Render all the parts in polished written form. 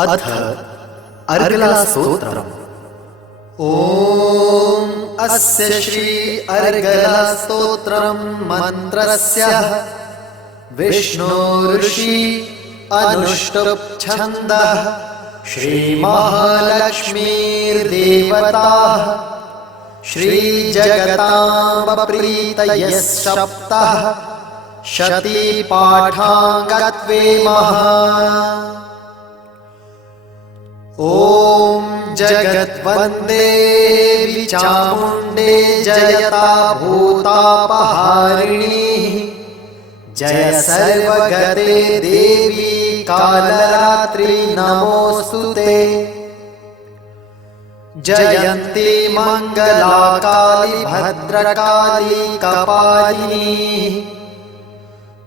अथ अर्गलास्तोत्रम्। ॐ अस्य श्री अर्गलास्तोत्रम् मन्त्रस्य विष्णु ऋषि अनुष्टुप् छन्दः श्रीमहालक्ष्मीर्देवताः श्रीजगताम्ब प्रीतयः सप्तः शतीपाठाङ्गत्वे महा। ॐ जगद्वन्दे चामुण्डे जयता भूतापहारिणी जय सर्वगते देवी कालरात्रि नमोऽस्तुते। जयन्ती मङ्गला काली भद्रकाली कपालिनी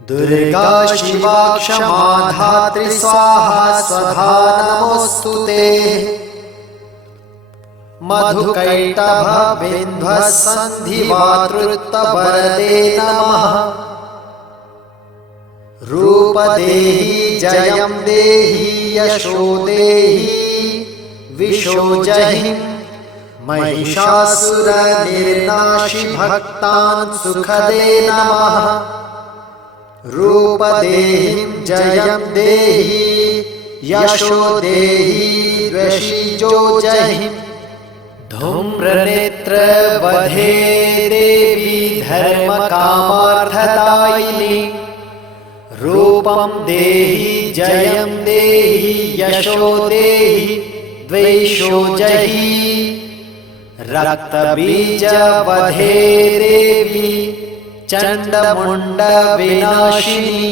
दुर्गा शिवा क्षमा धात्री स्वाहा स्वधा नमोऽस्तुते। मधुकैटभ बिन्ध्वसन्धिवातृत्ववरदे नमः। रूपदेहि जयं देहि यशो देहि विशोजहि महिषासुरनिर्नाशि भक्तान् सुखदे नमः। रूपदेहिं जयं देहि यशो देहि वशिजोजहि धूम्रनेत्रवधे देवी धर्मकामार्थदायिनी रूपं देहि जयं देहि यशो देहि द्वैषोजहि रक्तबीजवधे देवी चण्डमुण्डविनाशिनी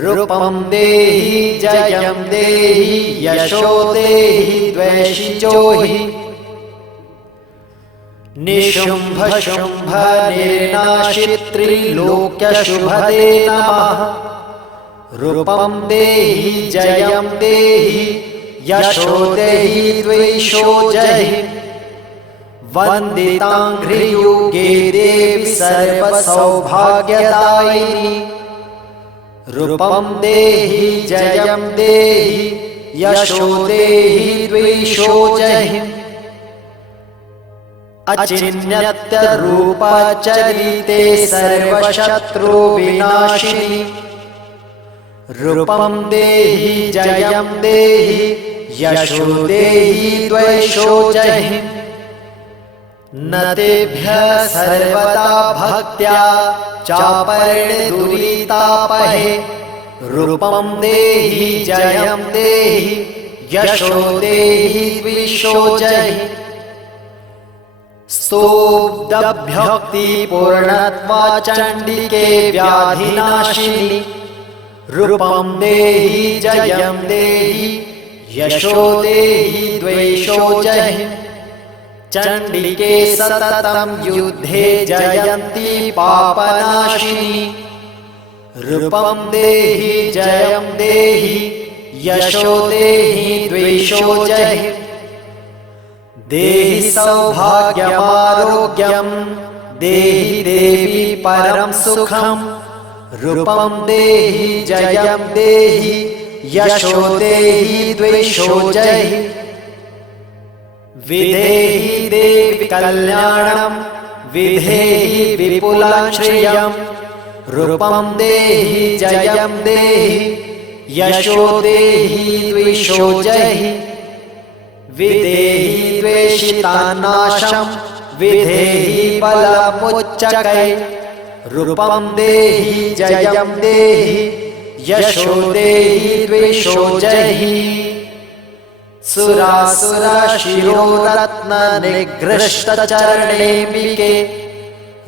रूपं देहि जयं देहि यशो देहि द्वैषिजोहि निशुम्भ शुम्भ निर्नाशित्रिलोक्यशुभदे नमः। रूपं देहि जयं देहि यशो देहि द्वैषोजहि वन्दिताङ्घ्रियुगे देवी सर्वसौभाग्यदायिनी रूपं देहि जयं देहि यशो देहि द्वैषोजहि अचिन्त्यरूपचरिते सर्वशत्रुविनाशिनी रूपं देहि जयं देहि यशो देहि द्वैषोजहि न तेभ्यः सर्वदा भक्त्या चापर्णदुरितापहे रूपं देहि जयं देहि यशो देहि द्वैषोजहि स्तोभ्यक्तिपूर्णत्वा चण्डिके व्याधिनाशिनी रूपं देहि जयं देहि यशो देहि द्वैषोजहि चण्डिके सततं युद्धे जयन्ती पापनाशिनी रूपं देहि जयं देहि यशो देहि द्वैषोजहि देहि सौभाग्यमारोग्यं देहि देवी परं सुखं रूपं देहि जयं देहि यशो देहि द्वैषोजहि विधेहि देवी कल्याणं विधेहि विपुलं श्रियं रूपं देहि जयं देहि यशो देहि द्वैषोजहि विधेहि द्वेषितानाशं विधेहि बलमुच्चकै रूपं देहि जयं देहि यशो देहि द्वैषोजहि सुरासुरशिरोरत्ननिगृष्टचरणेऽम्बिके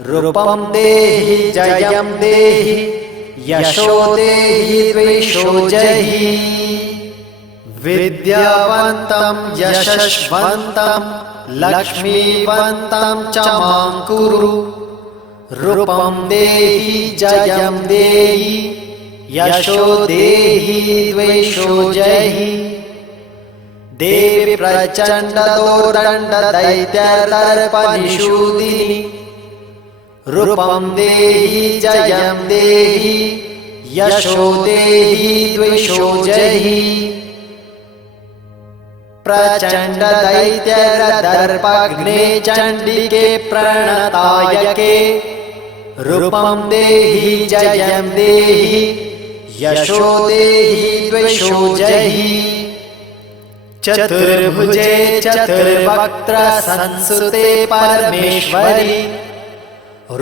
रूपं देहि जयं देहि यशो देहि द्वैषोजहि विद्यावन्तं यशस्वन्तं लक्ष्मीवन्तं च मां कुरु रूपं देहि जयं देहि यशो देहि द्वैषोजहि देवी प्रचण्डदोर्दण्डदैत्यदर्पनिषूदिनी रूपं देहि जयं देहि यशो देहि द्वैषोजहि प्रचंड दैत्यरदर्पघ्ने चंडिके प्रणतायके रूपं देहि जयं देहि यशो देहि द्वेषो जहि चतुर्भुजे चतुर्वक्त्र संसुते परमेश्वरि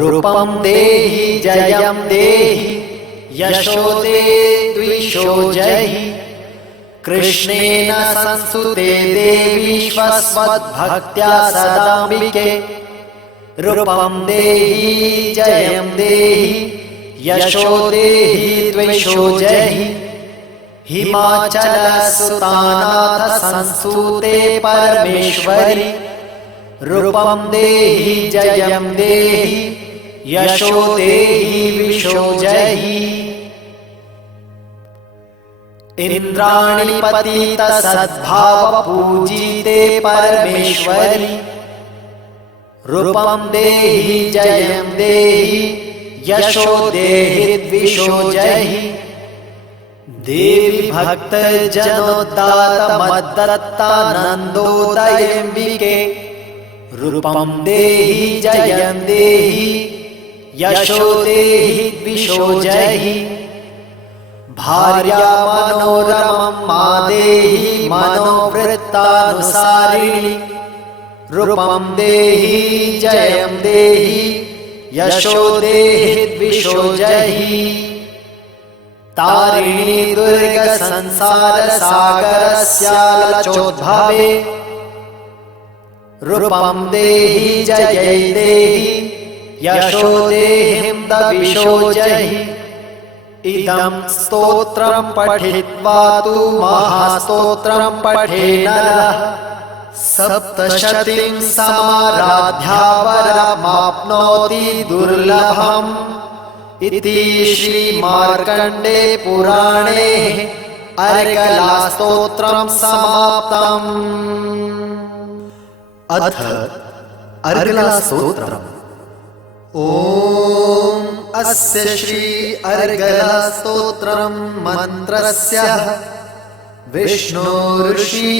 रूपं देहि जयं देहि यशो देहि द्वेषो जहि कृष्णेन संसुते देवी स्वस्वद्भक्त्या सदाम्बिके रूपं देहि जयं देहि यशो देहि द्वेषो जहि हिमाचलसुतानाथ संसुते परमेश्वरि रूपं देहि जयं देहि यशो देहि द्वेषो जहि इंद्राणि पतित सद्भाव पूजिते परमेश्वरि रूपं देहि जयं देहि यशो देहि द्वेषो जहि देवी भक्त जनोद्दात मद्दत्तानन्दोदयम्बिके रूपं देहि जयं देहि यशो देहि द्वेषो जहि भार्या मनोरमं मा देहि मनोवृत्तानुसारिणि रूपं देहि जयं देहि यशो देहि द्वेषो जहि तारिणी दुर्ग संसार सागरस्यालचोद्भवे रूपं देहि जयै देहि यशो देहिं द्वेषो जहि इदं स्तोत्रं पठित्वा तु महास्तोत्रं पठे नरः सप्तशतीं समाराध्या वरमाप्नोति दुर्लभम् इति श्रीमार्कण्डे पुराणे अर्गलास्तोत्रं समाप्तम्। अथ अर्गलास्तोत्रम्। ॐ अस्य श्री अर्गलास्तोत्रं मन्त्रस्य विष्णु ऋषि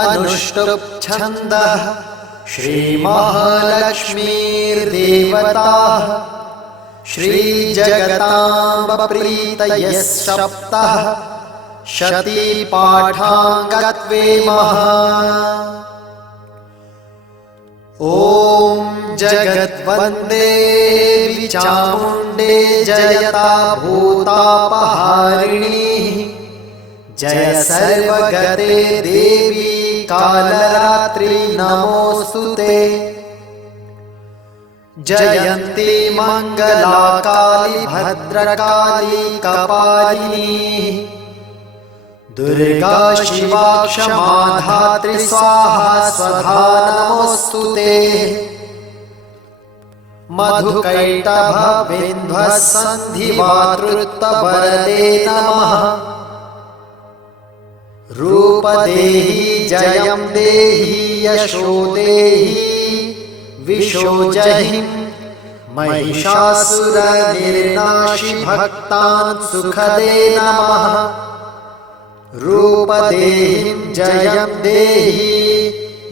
अनुष्टुप् छन्दः श्रीमहालक्ष्मीर्देवताः श्रीजगताम्ब प्रीतयः सप्तः शतीपाठाङ्गत्वेमः। ॐ जगद्वन्दे चामुण्डे जयता भूतापहारिणी जय सर्वगते देवी कालरात्रि नमोऽस्तुते। जयन्ती मंगला काली भद्रकाली कपालिनी दुर्गा शिवा क्षमा धात्री स्वाहा स्वधा नमोऽस्तुते। मधुकैटभ बिन्ध्वसन्धिवातृत्ववरदे नमः। रूपदेहि जयं देहि यशो देहि द्वेषो जहि महिषासुरनिर्नाशि भक्तान् सुखदे नमः। रूपदेहि जयं देहि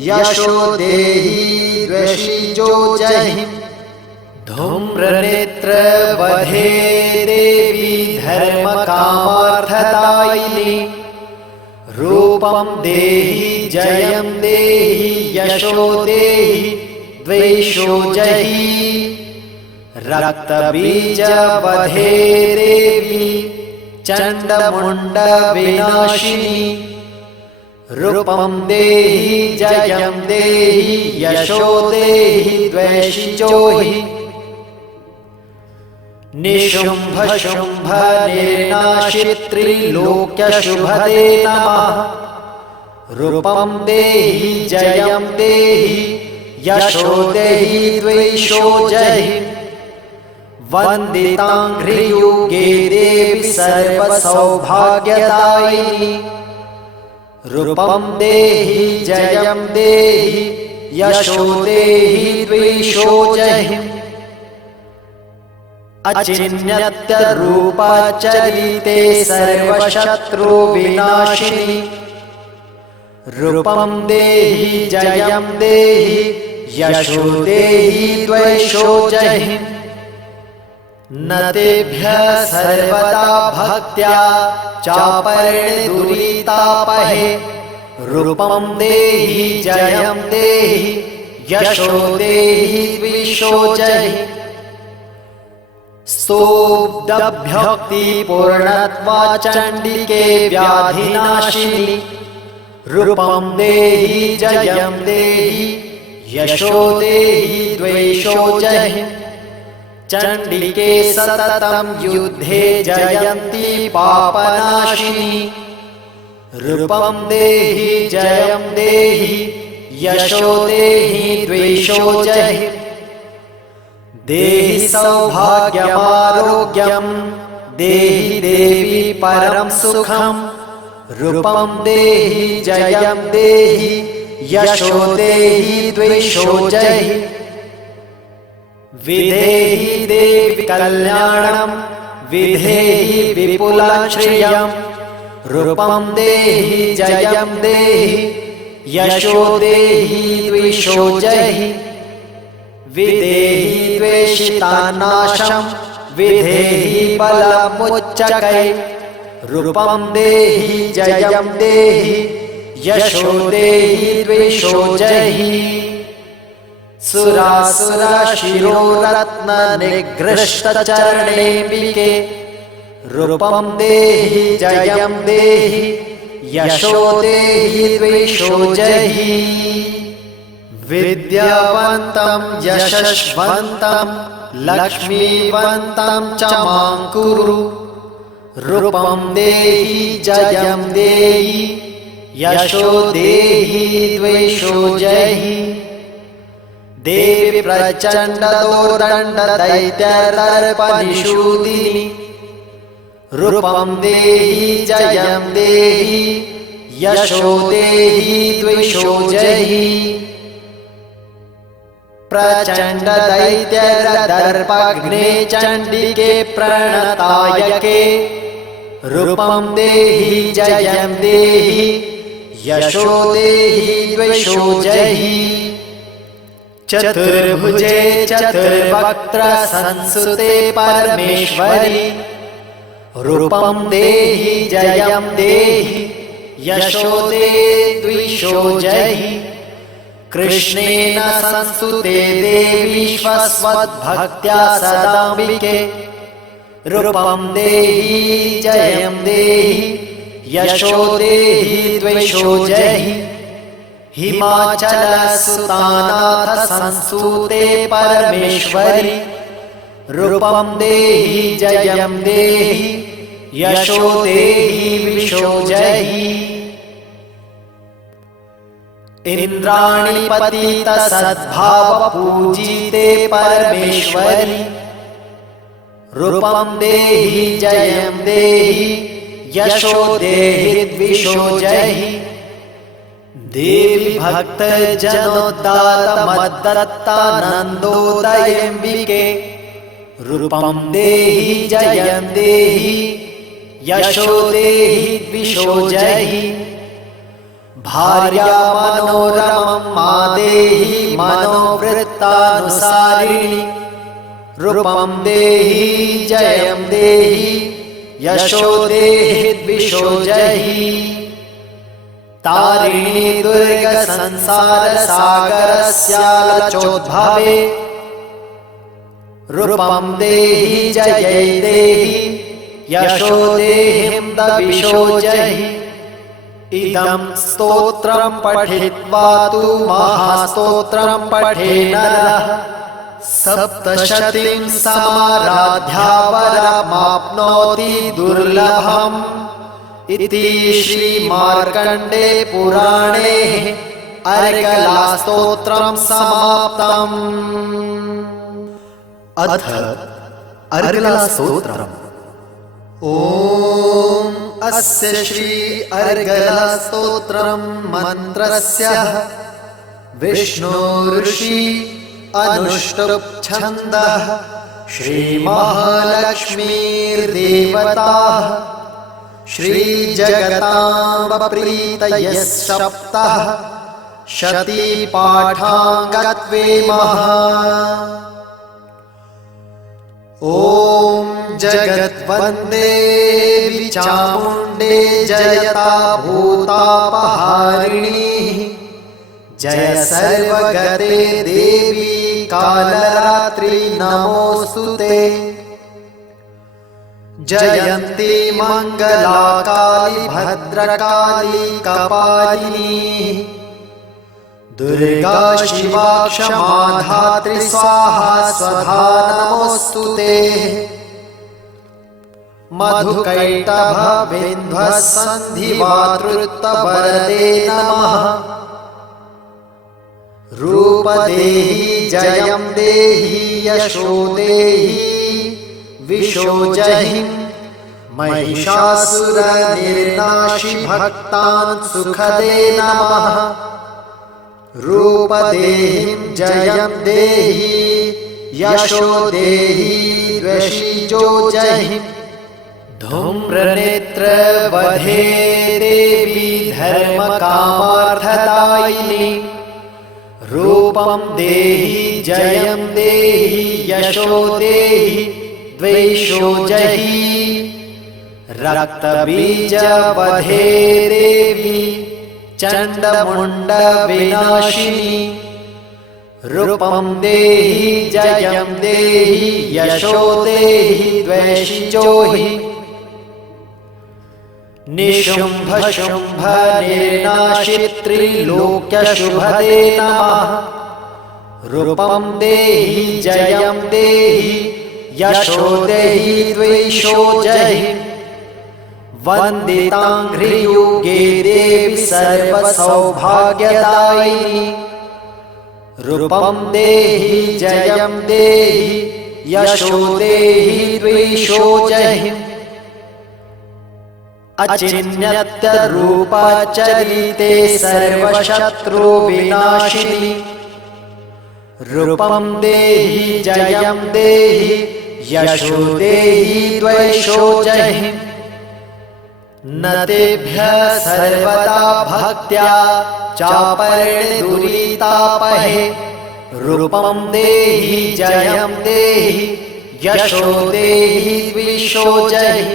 यशो देहि द्वेषो जहि धूम्रनेत्रवधे देवी धर्मकामार्थदायिनी रूपं देहि जयं देहि यशो देहि द्वेषो जहि रक्तबीजवधे देवी चण्डमुण्डविनाशिनी रूपं देहि जयं देहि यशो देहि द्वेषो हि निशुम्भ शुम्भ निर्नाशित्रिलोक्यशुभदे नमः। रूपं देहि जयं देहि यशो देहि द्वेषो जहि वन्दिताङ्घ्रियुगे देवी सर्वसौभाग्यदायिनी रूपं देहि जयं देहि यशो देहि द्वेषो जहि अचिन्त्यरूपचरिते सर्वशत्रुविनाशिनी रूपं देहि जयं देहि यशो देहि द्वेषो जहि न तेभ्यः सर्वदा भक्त्या चापरिदुरितापहे रूपं देहि जयं देहि यशो देहि द्वेषो जहि स्तोभक्ति पूर्णत्वा चण्डिके व्याधिनाशिनी रूपं देहि जयं देहि यशो देहि द्वेषो जहि चण्डिके सततं युद्धे जयन्ती पापनाशिनी रूपं देहि जयं देहि यशो देहि द्वेषो जहि देहि सौभाग्यमारोग्यं देहि देवी परं सुखं रूपं देहि जयं देहि यशो देहि द्वेषो जहि विधेहि देवि कल्याणं विधेहि विपुलश्रियं रूपं देहि जयं देहि यशो देहि द्वेषो जहि विधेहि द्वेषितानाशं विधेहि बलमुच्चकै रूपं देहि जयं देहि यशो देहि द्वेषो जहि सुरासुरशिरोरत्ननिगृष्टचरणेऽम्बिके रूपं देहि जयं देहि यशो देहि द्वेषो जहि विद्यावन्तं यशस्वन्तं लक्ष्मीवन्तं च मां कुरु रूपं देहि जयं देहि यशो देहि द्वेषो जहि देवी प्रचण्डदोर्दण्डदैत्यदर्पनिषूदिनि रूपं देहि जयं देहि यशो देहि द्वेषो जहि प्रचण्डदैत्यदर्पघ्ने चण्डिके प्रणतायके रूपं देहि जयं देहि यशो देहि द्वेषो जहि चतुर्भुजे चतुर्वक्त्र संसुते परमेश्वरि रूपं देहि जयं देहि यशो देहि द्वेषो जहि कृष्णेन संस्तुते देवी स्वस्वद्भक्त्या सदाम्बिके रूपं देहि जयं देहि यशो देहि द्वेषो जहि हिमाचलसुतानाथ संस्तुते परमेश्वरि रूपं देहि जयं देहि यशो देहि द्वेषो जहि इंद्राणि पतित सद्भाव पूजिते परमेश्वरि रूपं देहि जयं देहि यशो देहि द्वेषो जहि देवी भक्त जनोद्दातमद्दत्तानन्दोदयेऽम्बिके रूपं देहि जयं देहि यशो देहि द्वेषो जहि भार्या मनोरमं मा देहि मनोवृत्तानुसारिणि रूपं देहि जयं देहि यशो देहि द्वेषो जहि तारिणी दुर्ग संसार सागरस्यालचोद्भवे रूपं देहि जयै देहि यशो देहिं द्वेषो जहि इदं स्तोत्रं पठित्वा तु महास्तोत्रं पठे नरः सप्तशतीं समाराध्या वरमाप्नोति दुर्लभम् इति श्रीमार्कण्डे पुराणे अर्गलास्तोत्रं समाप्तम्। अथ अर्गलास्तोत्रम्। ॐ अस्य श्री अर्गलास्तोत्रं मन्त्रस्य विष्णोर्षि अनुष्टुप् छन्दः श्रीमहालक्ष्मीर्देवता श्रीजगताम्ब प्रीतयः सप्तः शतीपाठाङ्गत्वेमः। ॐ जगद्वन्दे चामुण्डे जयता भूतापहारिणी जय सर्वगते देवी कालरात्रि नमोऽस्तुते। जयन्ती मङ्गला काली भद्रकाली कपालिनी दुर्गा शिवा क्षमा धात्री स्वाहा स्वधा नमोऽस्तुते। मधुकैटभ बिन्ध्वसन्धिवातृत्ववरदे नमः। रूपदेहि जयं देहि यशो देहि विशोजहिं महिषासुरनिर्नाशि भक्तान् सुखदे नमः। रूपदेहिं जयं देहि यशो देहि द्वेषिजो जहिं धूम्रनेत्रवधे देवी धर्मकामार्थदायिनी। रूपं देहि जयं देहि यशो देहि द्वेषो जहि रक्तबीजवधे देवी चण्डमुण्डविनाशिनी। रूपं देहि जयं देहि यशो देहि द्वेषिजो हि निशुम्भ शुम्भ निर्नाशित्रिलोक्यशुभदे नमः। रूपं देहि जयं देहि यशो देहि द्वेषो जहि वन्दिताङ्घ्रियुगे देवी सर्वसौभाग्यदायिनी। रूपं देहि जयं देहि यशो देहि द्वेषो जहि अचिन्त्यरूपचरिते सर्वशत्रुविनाशिनी। रूपं देहि जयं देहि यशो देहि द्वेषो जहि न तेभ्यः सर्वदा भक्त्या चापर्णे दुरितापहे। रूपं देहि जयं देहि यशो देहि द्वेषो जहि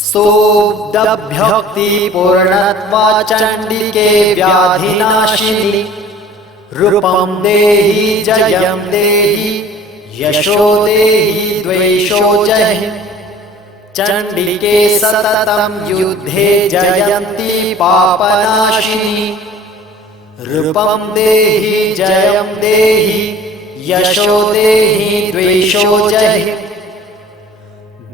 स्तोभक्तिपूर्णत्वा चण्डिके व्याधिनाशिनी। रूपं देहि जयं देहि यशो देहि द्वेषो जहि चण्डिके सततं युद्धे जयन्ती पापनाशिनी। रूपं देहि जयं देहि यशो देहि द्वेषो जहि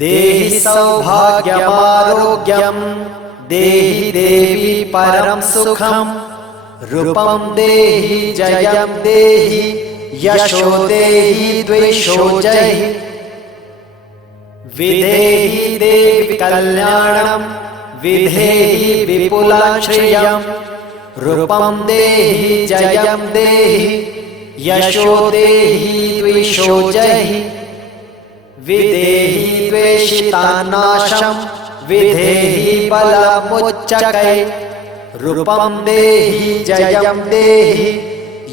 देहि सौभाग्यमारोग्यं देहि देवी परं सुखं। रूपं देहि जयं देहि यशो देहि द्वेषो जहि विधेहि देवी कल्याणं विधेहि विपुलं श्रियं। रूपं देहि जयं देहि यशो देहि द्वेषो जहि विधेहि द्वेषितानाशं विधेहि बलमुच्चकै। रूपं देहि जयं देहि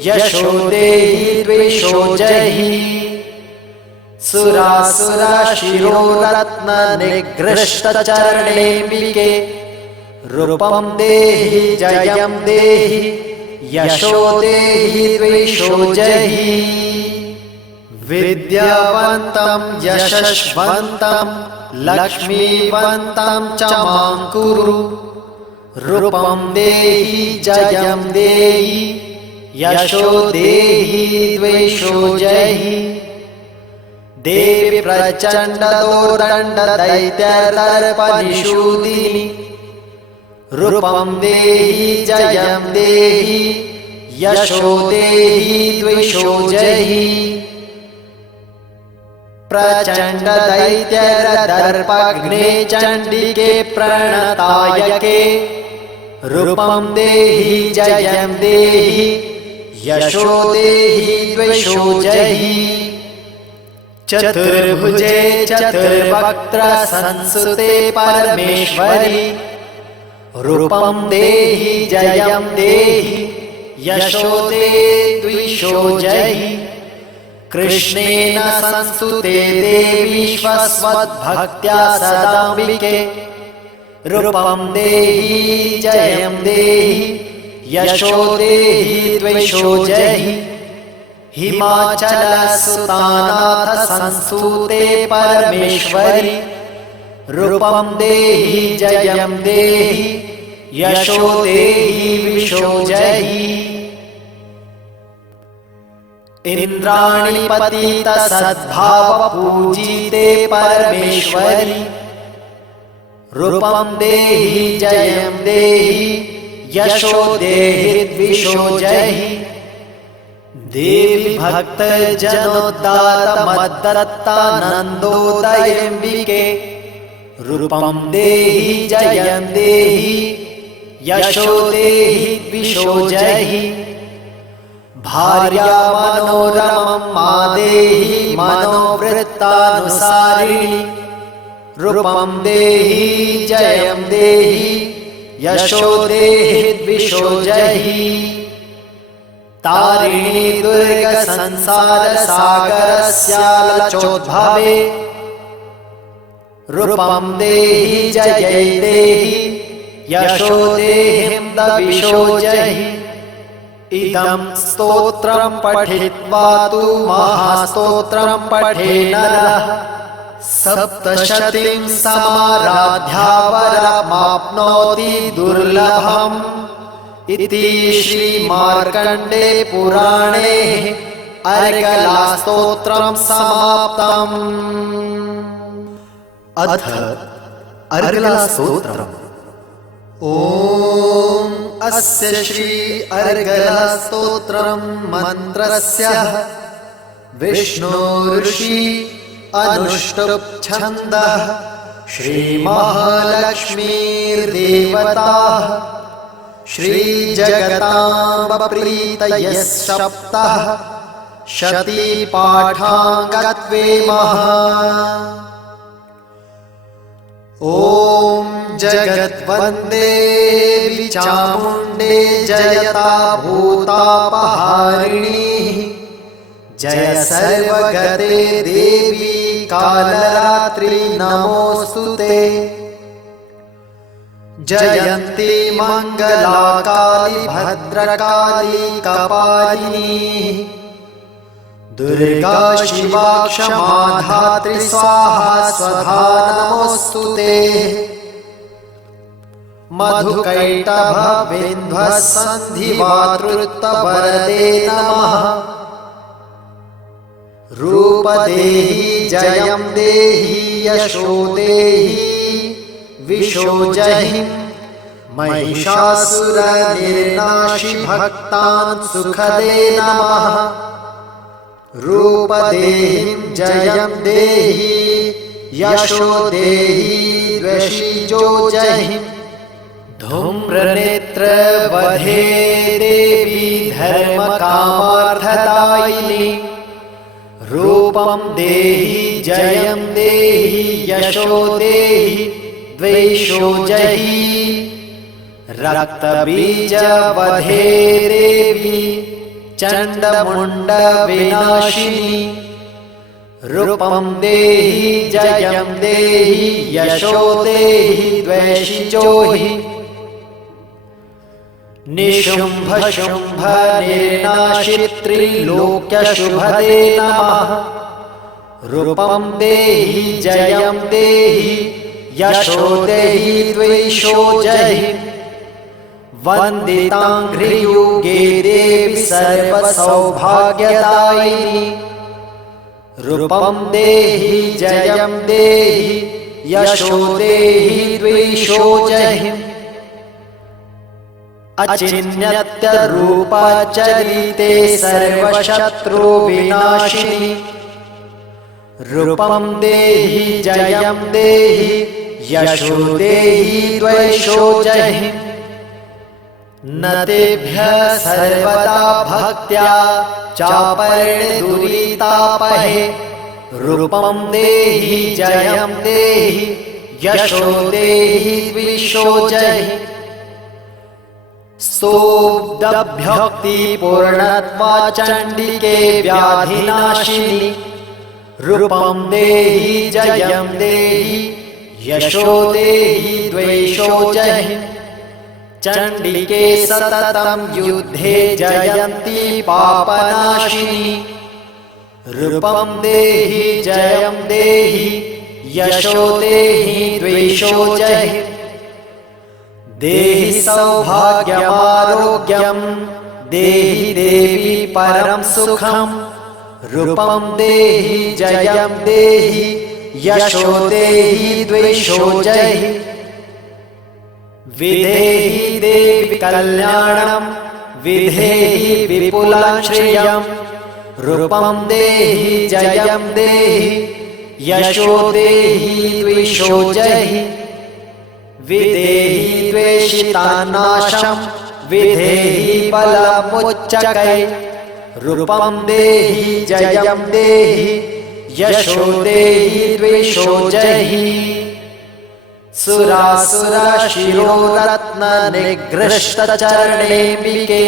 यशो देहि द्वेषो जहि सुरासुरशिरोरत्ननिगृष्टचरणेऽम्बिके। रूपं देहि जयं देहि यशो देहि द्वेषो जहि विद्यावन्तं यशस्वन्तं लक्ष्मीवन्तं च मां कुरु। रूपं देहि जयं देहि यशो देहि द्वेषो जहि देवी प्रचण्डदोदण्डदैत्यदर्पनिषूदिनी। रूपं देहि जयं देहि यशो देहि द्वेषो जहि प्रचण्डदैत्यदर्पघ्ने चण्डिके प्रणतायके। रूपं देहि जयं देहि यशो देहि द्वेषो जहि चतुर्भुजे चतुर्वक्त्र संसुते परमेश्वरि रूपं देहि जयं देहि यशो ते द्विषो जहि कृष्णेन संस्तुते देवी स्वस्वद्भक्त्या सदाम्बिके रूपं देहि जयं देहि यशो देहि द्विषो जहि हिमाचलसुतानाथ संस्तुते परमेश्वरि रूपं देहि जयं देहि यशो देहि द्विषो जहि इंद्राणि पतित सद्भाव पूजिते परमेश्वरि रूपं देहि जयं देहि यशो देहि द्विषो जहि देवी भक्त जनोद्दात मद्दत्तानन्दोदयम्बिके रूपं देहि जयं देहि यशो देहि द्विषो जहि भार्या मनोरमं मा देहि मनोवृत्तानुसारिणि रूपं देहि जयं देहि यशो देहि द्विषो जहि तारिणी दुर्ग संसार सागरस्यालचोद्भवे रूपं देहि जयै देहि यशो देहिं द्विषो जहि इदं स्तोत्रं पठित्वा तु महास्तोत्रं पठे नरः सप्तशतीं समाराध्या वरमाप्नोति दुर्लभम् इति श्रीमार्कण्डे पुराणे अर्गलास्तोत्रं समाप्तम्। अथ अर्गलास्तोत्रम्। ॐ अस्य श्री अर्गलास्तोत्रं मन्त्रस्य विष्णोर्षि अनुष्टुप् छन्दः श्रीमहालक्ष्मीर्देवताः श्रीजगताम्ब प्रीतयः सप्तः शतीपाठाङ्गत्वे महा। ॐ जगद्वन्दे चामुण्डे जयता भूतापहारिणी जय सर्वगते देवी कालरात्रि नमोऽस्तुते। जयन्ती मङ्गला काली भद्रकाली कपालिनी दुर्गा शिवा क्षमा धात्री स्वाहा स्वधा नमोऽस्तुते। मधुकैटभ विन्ध्वसन्धिमातृत्ववरदे नमः। रूपदेहि जयं देहि यशो देहि विशो जहि महिषासुरनिर्नाशि भक्तान् सुखदे नमः। रूपदेहिं जयं देहि यशो देहि द्विषो जहि धूम्रनेत्रवधे देवी धर्मकामार्थदायिनी रूपं देहि जयं देहि यशो देहि द्विषो जहि रक्तबीजवधे देवी चण्डमुण्डविनाशिनी रूपं देहि जयं देहि यशो देहि द्विषो हि निशुम्भ शुम्भ निर्नाशित्रिलोक्यशुभदे नमः। रूपं देहि जयं देहि यशो देहि द्विषो जहि वन्दिताङ्घ्रियुगे देवी सर्वसौभाग्यदायिनी रूपं देहि जयं देहि यशो देहि द्विषो जहि अचिन्त्यरूपचरिते सर्वशत्रुविनाशिनी रूपं देहि जयं देहि यशो देहि द्विषो जहि न तेभ्यः सर्वदा भक्त्या चापर्णे दुरितापहे रूपं देहि जयं देहि यशो देहि द्विषो जहि स्तोभक्ति पूर्णत्वा चण्डिके व्याधिनाशिनि रूपं देहि जयं देहि यशो देहि द्वेषो जहि चण्डिके सततं युद्धे जयन्ती पापनाशिनी रूपं देहि जयं देहि यशो देहि द्वेषो जहि देहि सौभाग्यमारोग्यं देहि देवी परं सुखं रूपं देहि जयं देहि यशो देहि द्वेषो जहि विधेहि देवी कल्याणं विधेहि विपुलं श्रियं रूपं देहि जयं देहि यशो देहि द्वेषो जहि विधेहि द्वेषितानाशं विधेहि बलमुच्चकै रूपं देहि जयं देहि यशो देहि द्वेषो जहि सुरासुरशिरोरत्ननिगृष्टचरणेऽम्बिके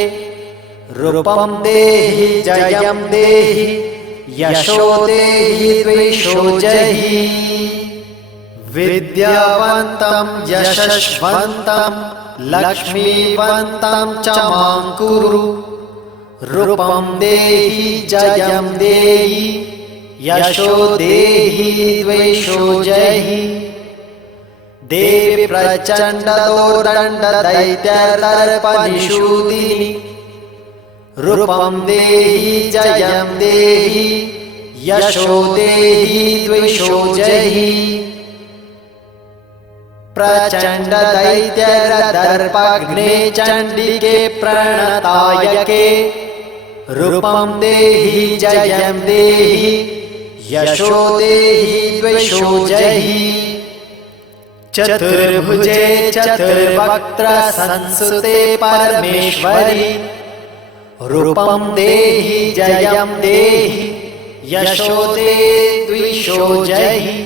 रूपं देहि जयं देहि यशो देहि द्वेषो जहि विद्यावन्तं यशस्वन्तं लक्ष्मीवन्तं च मां कुरु रूपं देहि जयं देहि यशो देहि द्वेषो जहि देवी प्रचण्डदोर्दण्डदैत्यदर्पनिषूदिनि रूपं देहि जयं देहि यशो देहि द्वेषो जहि प्रचण्डदैत्यदर्पघ्ने चण्डिके प्रणतायके रूपं देहि जयं देहि यशो देहि द्वेषो जहि चतुर्भुजे चतुर्वक्त्र संसुते परमेश्वरि रूपं देहि जयं देहि यशो देहि द्वेषो जहि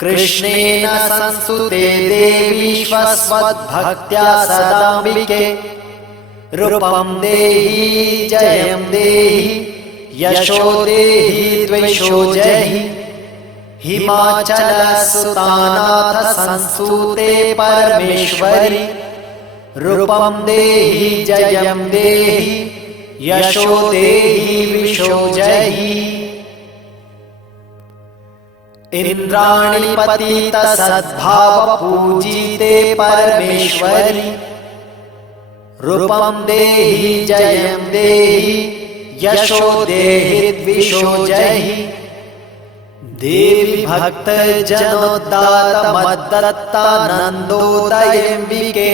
कृष्णेन संस्तुते देवी स्वस्वद्भक्त्या सदाम्बिके रूपं देहि जयं देहि यशो देहि द्वेषो जहि हिमाचलसुतानाथ संस्तुते परमेश्वरि रूपं देहि जयं देहि यशो देहि द्वेषो जहि इन्द्राणि पतित सद्भाव पूजिते परमेश्वरि रूपं देहि जयं देहि यशो देहि द्वेषो जहि देवी भक्त जनोद्दातमद्दत्तानन्दोदयेऽम्बिके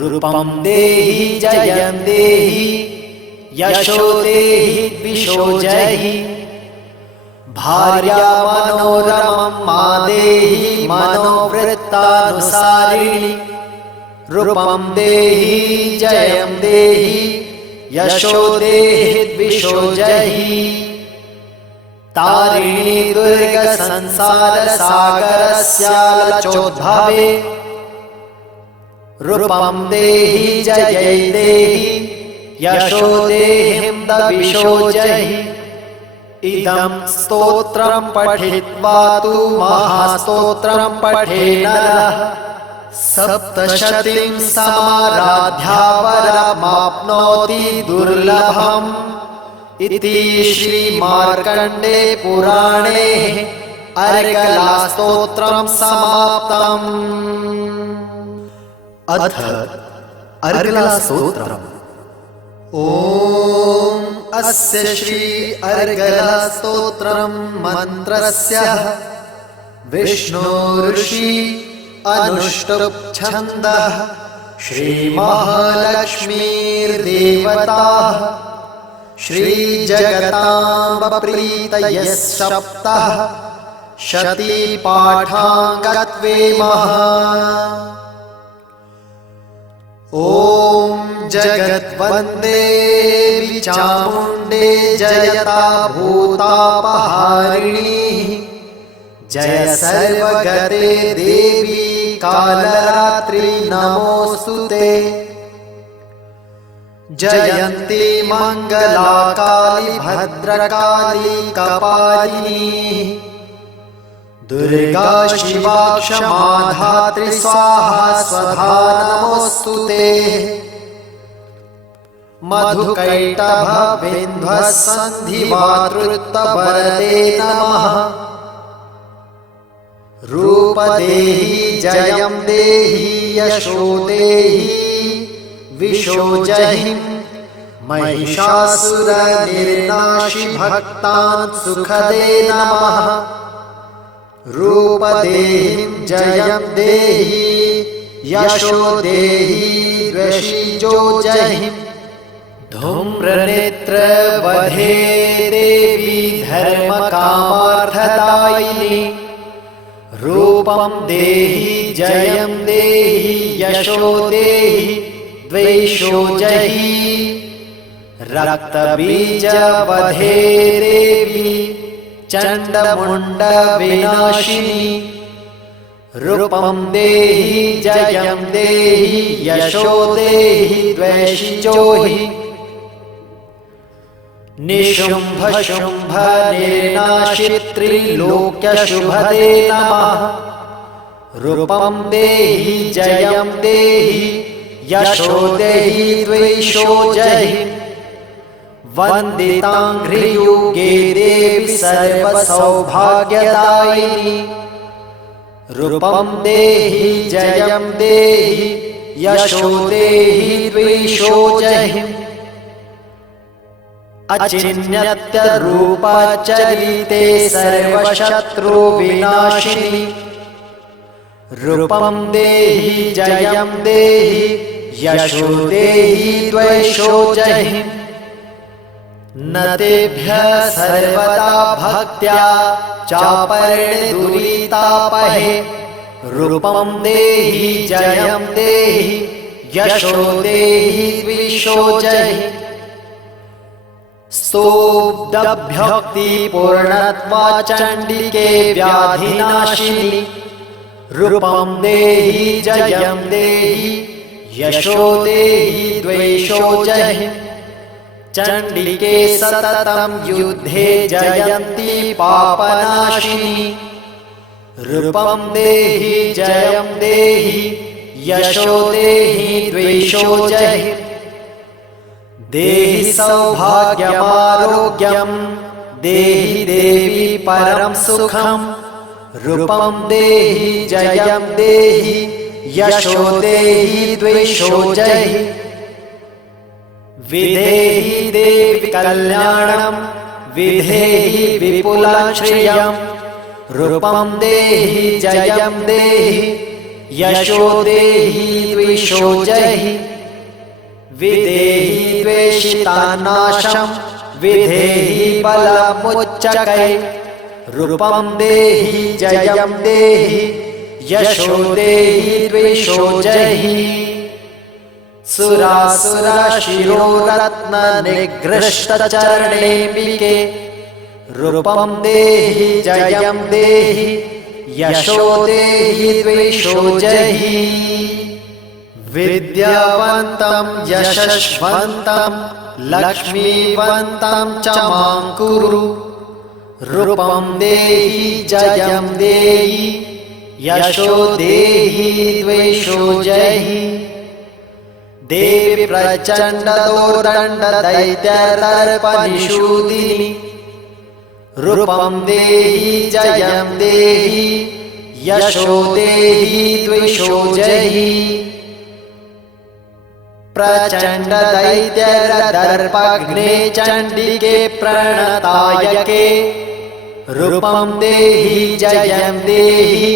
रूपं देहि जयं देहि यशो देहि द्वेषो जहि भार्या मनोरमं मा देहि मनोवृत्तानुसारिणि रूपं देहि जयं देहि यशो देहि द्वेषो जहि तारिणी दुर्ग संसार सागरस्यालचोद्भवे रूपं देहि जयै देहि यशो देहिं द्वेषो जहि इदं स्तोत्रं पठित्वा तु महास्तोत्रं पठे नरः सप्तशतीं समाराध्या वरमाप्नोति दुर्लभम् इति श्रीमार्कण्डे पुराणे अर्गलास्तोत्रं समाप्तम्। अथ अर्गलास्तोत्रम्। ॐ अस्य श्री अर्गलास्तोत्रं मन्त्रस्य विष्णु ऋषि अनुष्टुप् छन्दः श्रीमहालक्ष्मीर्देवताः श्रीजगताम्ब प्रीतयः सप्तः शतीपाठाङ्गत्वे महा। ॐ जगद्वन्दे चामुण्डे जयता भूतापहारिणी जय सर्वगते देवी कालरात्रि नमोऽस्तुते। जयन्ती मङ्गला काली भद्रकाली कपालिनी दुर्गा शिवा क्षमा धात्री स्वाहा स्वधा नमोऽस्तुते। मधुकैटभ बिन्ध्वसन्धिमातृत्ववरदे नमः। रूपदेहि जयं देहि यशो देहि विशोजहिं महिषासुरनिर्नाशि भक्तान् सुखदे नमः। रूपदेहिं जयं देहि यशो देहि वशिजोजहिं धूम्रनेत्रवधे देवी धर्मकामार्थदायिनी रूपं देहि जयं देहि यशो देहि द्वैषोजहि रक्तबीजवधे देवी चण्डमुण्डविनाशिनी रूपं देहि जयं देहि यशो देहि द्वैषिजोहि निशुम्भशुम्भनिर्नाशित्रिलोक्यशुभदे नमः। रूपं देहि जयं देहि यशो देहि द्वैषोजहि वन्दिताङ्घ्रियुगे देवी सर्वसौभाग्यदायिनी रूपं देहि जयं देहि यशो देहि द्वैषोजहि अचिन्त्यरूपचरिते सर्वशत्रुविनाशिनी रूपं देहि जयं देहि यशो देहि द्वैषोजहि न तेभ्यः सर्वदा भक्त्या चापर्णदुरितापहे रूपं देहि जयं देहि यशो देहि द्वैषोजहि स्तोभ्यक्तिपूर्णत्वा चण्डिके व्याधिनाशिनी रूपं देहि जयं देहि यशो देहि द्वैषोजहि चण्डिके सततं युद्धे जयन्ती पापनाशिनी रूपं देहि जयं देहि यशो देहि द्वैषोजहि देहि सौभाग्यमारोग्यं देहि देवी परं सुखं रूपं देहि जयं देहि यशो देहि द्वैषोजहि विधेहि देवी कल्याणं विधेहि विपुलं श्रियं रूपं देहि जयं देहि यशो देहि द्वैषोजहि विधेहि द्वेषितानाशं विधेहि बलमुच्चकै रूपं देहि जयं देहि यशो देहि द्वैषोजहि सुरासुरशिरोरत्ननिगृष्टचरणेऽम्बिके रूपं देहि जयं देहि यशो देहि द्वैषोजहि विद्यावन्तं यशस्वन्तं लक्ष्मीवन्तं च मां कुरु रूपं देहि जयं देहि यशो देहि द्वैषोजहि देवी प्रचण्डदोर्दण्डदैत्यदर्पनिषूदिनी रूपं देहि जयं देहि यशो देहि द्वैषोजहि प्रचण्डदैत्यदर्पघ्ने चण्डिके प्रणतायके रूपं देहि जयं देहि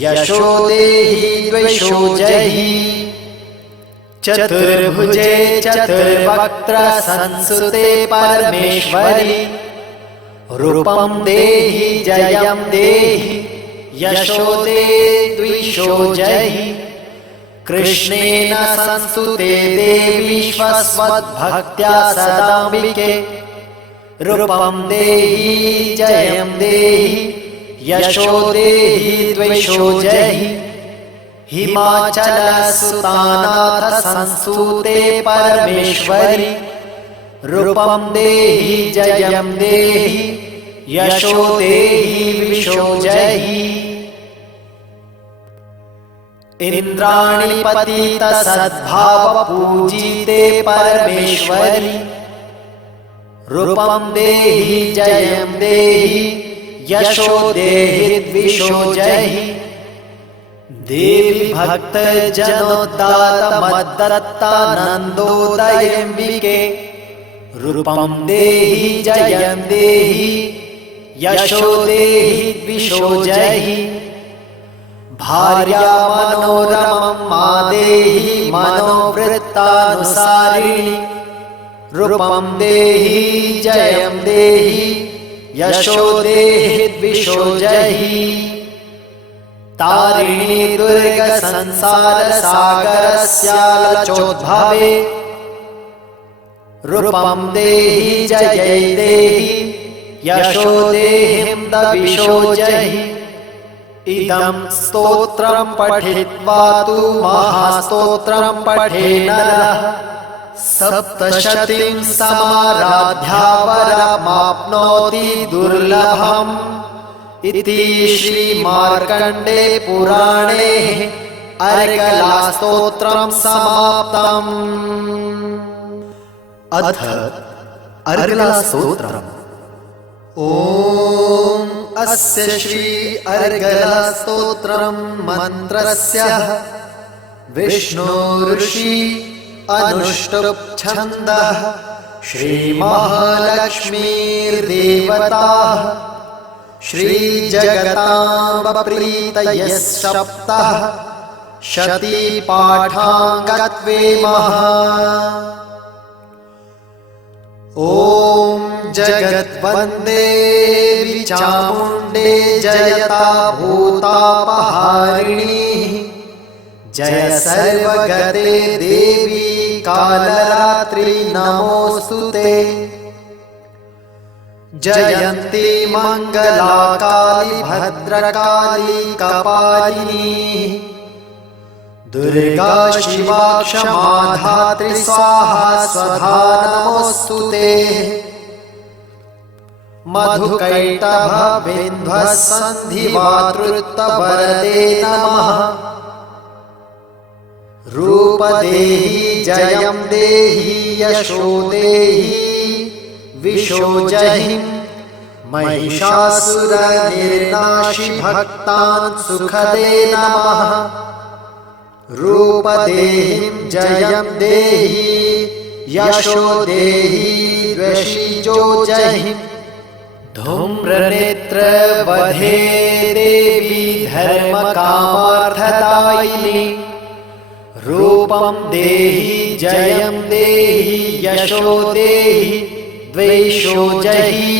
यशो देहि द्वैषोजहि चतुर्भुजे चतुर्वक्त्र संसुते परमेश्वरि रूपं देहि जयं देहि यशो देहि द्वैषोजहि कृष्णेन संस्तुते देवी स्वस्वद्भक्त्या सदाम्बिके रूपं देहि जयं देहि यशो देहि द्वेषो जहि हिमाचलसुतानाथ संस्तुते परमेश्वरि रूपं देहि जयं देहि यशो देहि द्वेषो जहि इंद्राणि पतित सद्भाव पूजिते परमेश्वरि रूपं देहि जयं देहि यशो देहि द्विषो जहि देवी भक्त जनोद्दात मद्दत्तानन्दोदयम्बिके रूपं देहि जयं देहि यशो देहि द्विषो जहि भार्या मनोरमं मा देहि मनोवृत्तानुसारिणि रूपं देहि जयं देहि यशो देहि द्विषो जहि तारिणी दुर्ग संसार सागरस्यालचोद्भवे रूपं देहि जय देहि यशो देहिं द्विषो जहि इदं स्तोत्रं पठित्वा तु महास्तोत्रं पठे नरः सप्तशतीं समाराध्या वरमाप्नोति दुर्लभम् इति श्रीमार्कण्डे पुराणे अर्गलास्तोत्रं समाप्तम्। अथ अर्गलास्तोत्रम्। ॐ अस्य श्री अर्गलास्तोत्रं मन्त्रस्य विष्णुऋषि अनुष्टुप् छन्दः श्रीमहालक्ष्मीर्देवता श्रीजगताम्ब प्रीतयः सप्तः शतीपाठाङ्गत्वे महा। ॐ जगद्वन्दे चामुण्डे जयता भूतापहारिणी जय सर्वगते देवी कालरात्रि नमोऽस्तुते जयन्ती मङ्गला काली भद्रकाली कपालिनी दुर्गा शिवा क्षमा धात्री स्वाहा स्वधा नमोऽस्तुते मधुकैटभ बिन्ध्वसन्धिवातृत्ववरदे नमः रूपदेहि जयं देहि यशो देहि विशो जहि महिषासुरनिर्नाशि भक्तान् सुखदे नमः रूपदेहिं जयं देहि यशो देहि द्वेषिजो जहि धूम्रनेत्र वधे देवी धर्मकामार्थदायिनी रूपं देहि जयं देहि यशो देहि द्वेषो जहि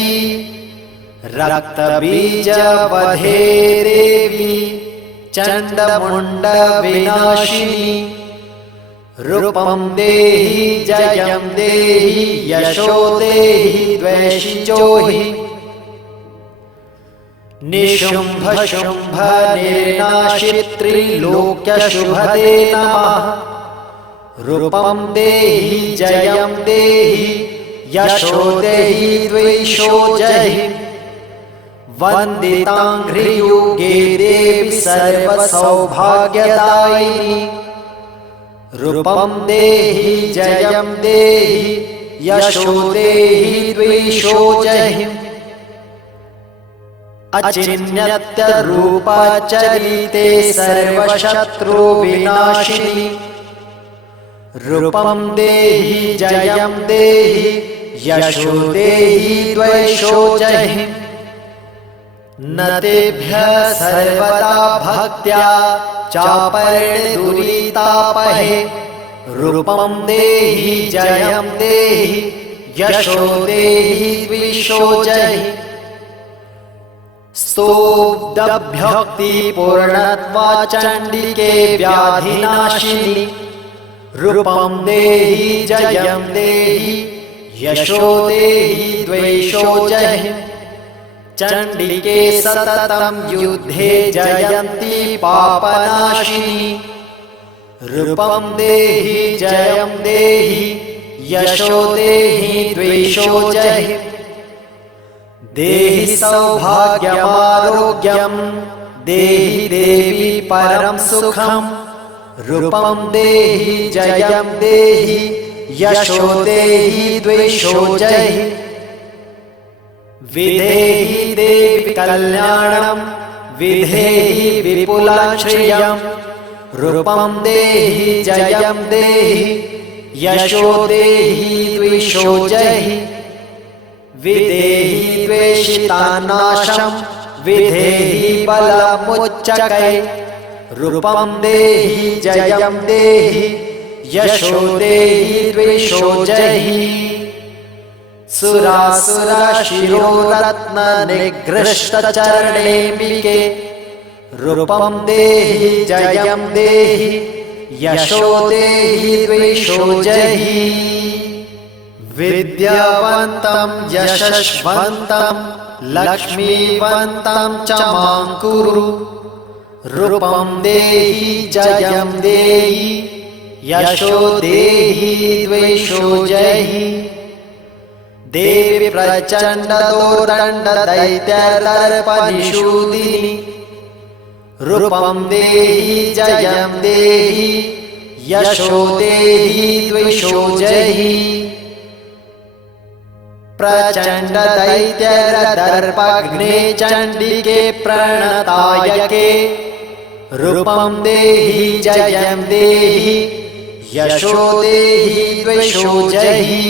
रक्तबीजवधे देवी चण्डमुण्डविनाशिनी रूपं देहि जयं देहि यशो देहि द्वेषिजो हि निशुम्भ शुम्भ निर्नाशित्रिलोक्यशुभदे नमः रूपं देहि जयं देहि यशो देहि द्वेषो जहि वन्दिताङ्घ्रियुगे देवी सर्वसौभाग्यदायिनी रूपं देहि जयं देहि यशो देहि द्वेषो जहि अचिन्त्यरूपचरिते सर्वशत्रुविनाशिनी रूपं देहि जयं देहि यशो देहि द्वेषो जहि न तेभ्यः सर्वदा भक्त्या चापर्णदुरितापहे रूपं देहि जयं देहि यशो देहि द्वेषो जहि स्तोभ्यक्तिपूर्णत्वा चण्डिके व्याधिनाशिनि रूपं देहि जयं देहि यशो देहि द्वेषो जहि चण्डिके सततं युद्धे जयन्ती पापनाशिनी रूपं देहि जयं देहि यशो देहि द्वेषो जहि देहि सौभाग्यमारोग्यं देहि देवी परं सुखं रूपं देहि जयं देहि यशो देहि द्वेषो जहि विधेहि देवी कल्याणं विधेहि विपुलं श्रियं रूपं देहि जयं देहि यशो देहि द्वेषो जहि विधेहि द्वेषितानाशं विधेहि बलमुच्चकै रूपं देहि जयं देहि यशो देहि द्वेषो जहि सुरासुरशिरोरत्ननिगृष्टचरणेऽम्बिके रूपं देहि जयं देहि यशो देहि द्वेषो जहि विद्यावन्तं यशस्वन्तं लक्ष्मीवन्तं च मां कुरु रूपं देहि जयं देहि यशो देहि द्वेषो जहि देवी प्रचण्डदोदण्डदैत्यदर्पनिषूदिनि रूपं देहि जयं देहि यशो देहि द्वेषो जहि प्रचण्डदैत्यदर्पघ्ने चण्डिके प्रणतायके रूपं देहि जयं देहि यशो देहि द्वेषो जहि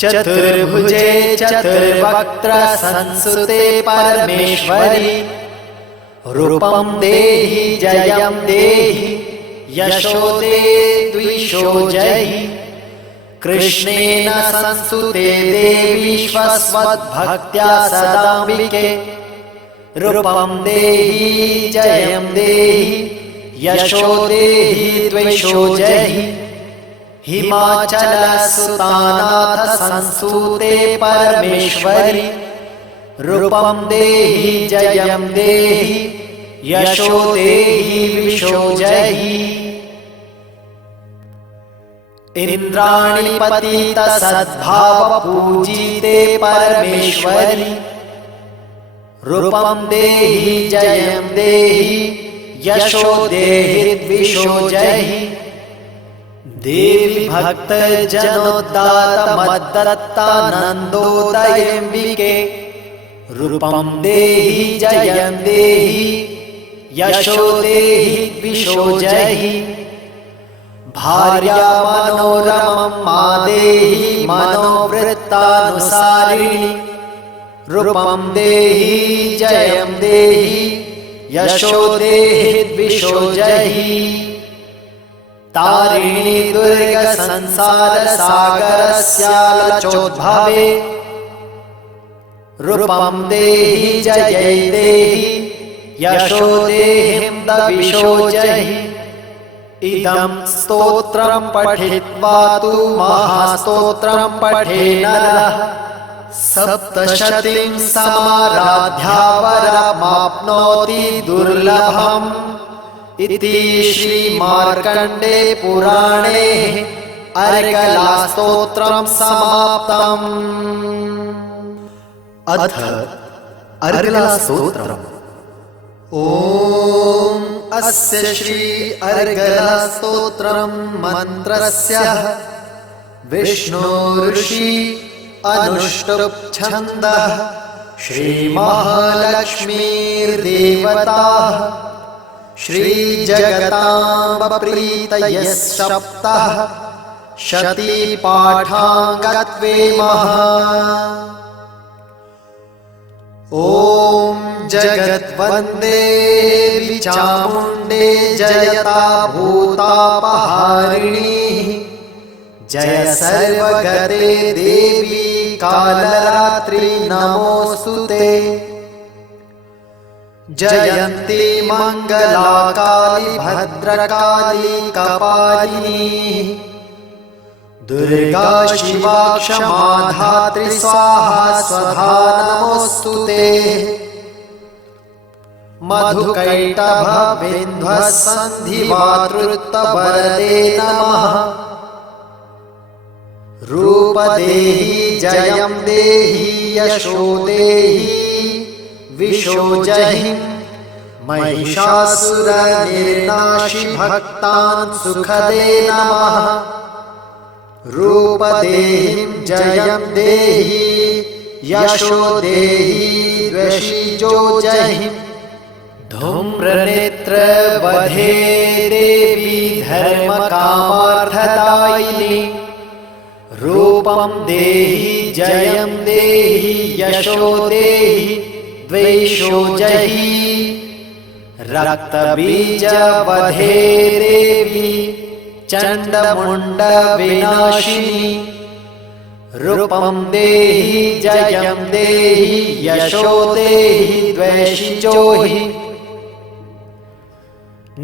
चतुर्भुजे चतुर्वक्त्र संसुते परमेश्वरि रूपं देहि जयं देहि यशो देहि द्वेषो जहि कृष्णेन संस्तुते देवी स्वस्वद्भक्त्या सदाम्बिके रूपं देहि जयं देहि यशो देहि द्वेषो जहि हिमाचलसुतानाथ संस्तुते परमेश्वरि रूपं देहि जयं देहि यशो देहि द्वेषो जहि इंद्राणि पतित सद्भाव पूजिते परमेश्वरि रूपं देहि जयं देहि यशो देहि द्वेषो जहि देवी भक्त जनोद्दात मद्दत्तानन्दोदयेऽम्बिके रूपं देहि जयं देहि यशो देहि द्वेषो जहि भार्या मनोरमं मा देहि मनोवृत्तानुसारिणि रूपं देहि जयं देहि यशो देहि द्वेषो जहि तारिणी दुर्ग संसार सागरस्यालचोद्भवे रूपं देहि जयै देहि यशो देहिं द्वेषो जहि इदं स्तोत्रं पठित्वा तु महास्तोत्रं पठे नरः सप्तशतीं समाराध्या वरमाप्नोति दुर्लभम् इति श्रीमार्कण्डे पुराणे अर्गलास्तोत्रं समाप्तम्। अथ अर्गलास्तोत्रम्। ॐ अस्य श्री अर्गलास्तोत्रं मन्त्रस्य विष्णु ऋषि अनुष्टुप् छन्दः श्रीमहालक्ष्मीर्देवताः श्रीजगताम्ब प्रीतयः सप्तः शतीपाठाङ्गत्वे महा। ॐ जगद्वन्दे चामुण्डे जयता भूतापहारिणी जय सर्वगते देवी कालरात्रि नमोऽस्तुते। जयन्ती मङ्गला काली भद्रकाली कपालिनी दुर्गा शिवा क्षमा धात्री स्वाहा स्वधा नमोस्तुते। मधुकैटभ बिन्ध्वसन्धि मातृत्ववरदे नमः। रूपदेहि जयं देहि यशो देहि विशोजहि महिषासुरनिर्नाशि भक्तान् सुखदे नमः। रूपदेहिं जयं देहि यशो देहि द्वेषिजो जहि। धूम्रनेत्रवधे देवी धर्मकामार्थदायिनी रूपं देहि जयं देहि यशो देहि द्वेषो जहि। रक्तबीजवधे देवी चण्डमुण्डविनाशिनी रूपं देहि जयं देहि यशो देहि द्वेषिजो हि।